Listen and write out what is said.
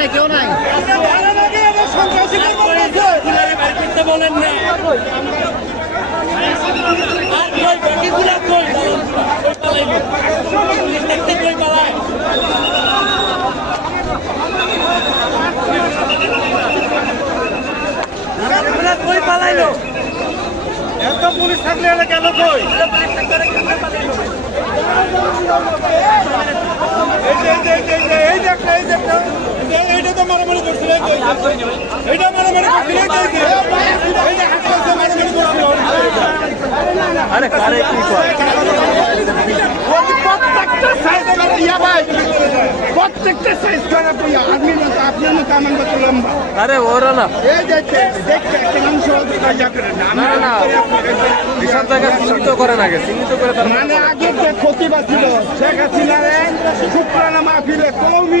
নাই কেউ নাই। এত পুলিশ থাকলে এরা কেন কই? এই যে, এই যে, এই যে, আরে প্রত্যেকটা সাইজ আরে ওরা না। মানে আগে হাসিনার শুক্রানা মাহফিলে কৌমি